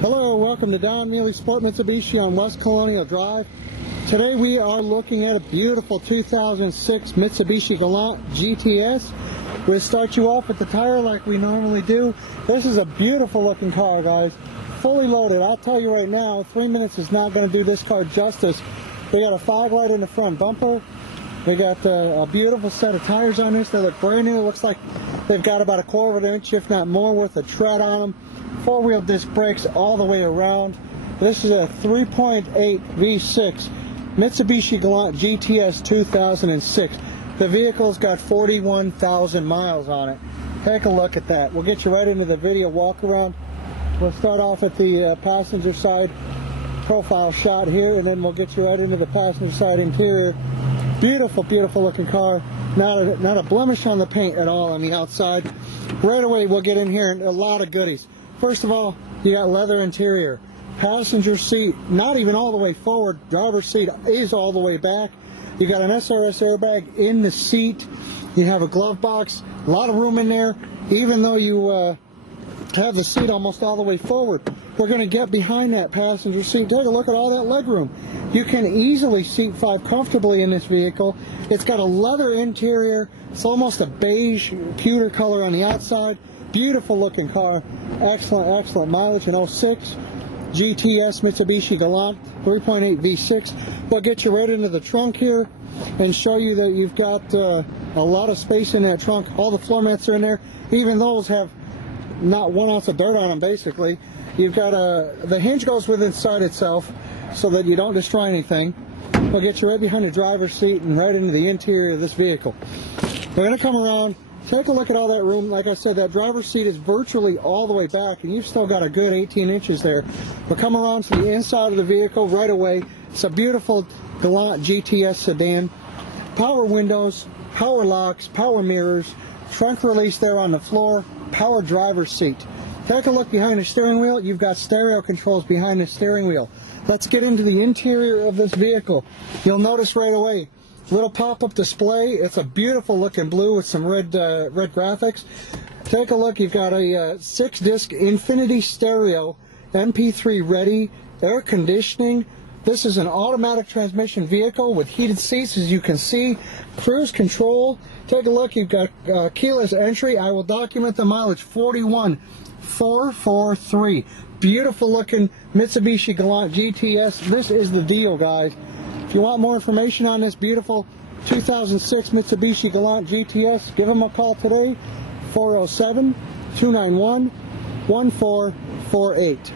Hello, welcome to Don Mealy Sport Mitsubishi on West Colonial Drive. Today we are looking at a beautiful 2006 Mitsubishi Galant GTS. We'll start you off with the tire like we normally do. This is a beautiful looking car, guys. Fully loaded. I'll tell you right now, 3 minutes is not going to do this car justice. We got a fog light in the front bumper. We got a beautiful set of tires on this. They look brand new. It looks like they've got about a quarter of an inch, if not more, worth of tread on them. Four-wheel disc brakes all the way around. This is a 3.8 V6 Mitsubishi Galant GTS 2006. The vehicle's got 41,000 miles on it. Take a look at that. We'll get you right into the video walk around. We'll start off at the passenger side profile shot here, and then we'll get you right into the passenger side interior. Beautiful, beautiful looking car. Not a blemish on the paint at all on the outside. Right away we'll get in here and a lot of goodies. First of all, you got leather interior. Passenger seat, not even all the way forward. Driver's seat is all the way back. You got an SRS airbag in the seat. You have a glove box. A lot of room in there. Even though you have the seat almost all the way forward, we're going to get behind that passenger seat. Take a look at all that leg room. You can easily seat 5 comfortably in this vehicle. It's got a leather interior. It's almost a beige pewter color on the outside. Beautiful looking car. Excellent, excellent mileage. An 06 GTS Mitsubishi Galant 3.8 V6. We'll get you right into the trunk here and show you that you've got a lot of space in that trunk. All the floor mats are in there. Even those have not 1 ounce of dirt on them, basically. You've got the hinge goes with inside itself so that you don't destroy anything. We'll get you right behind the driver's seat and right into the interior of this vehicle. We're going to come around. Take a look at all that room. Like I said, that driver's seat is virtually all the way back, and you've still got a good 18 inches there. We'll come around to the inside of the vehicle right away. It's a beautiful Galant GTS sedan. Power windows, power locks, power mirrors, trunk release there on the floor, power driver's seat. Take a look behind the steering wheel. You've got stereo controls behind the steering wheel. Let's get into the interior of this vehicle. You'll notice right away, little pop-up display. It's a beautiful looking blue with some red graphics. Take a look. You've got a 6-disc Infinity stereo, MP3 ready, air conditioning. This is an automatic transmission vehicle with heated seats, as you can see. Cruise control. Take a look. You've got keyless entry. I will document the mileage, 41,443. Beautiful looking Mitsubishi Galant GTS. This is the deal, guys. If you want more information on this beautiful 2006 Mitsubishi Galant GTS, give them a call today, 407-291-1448.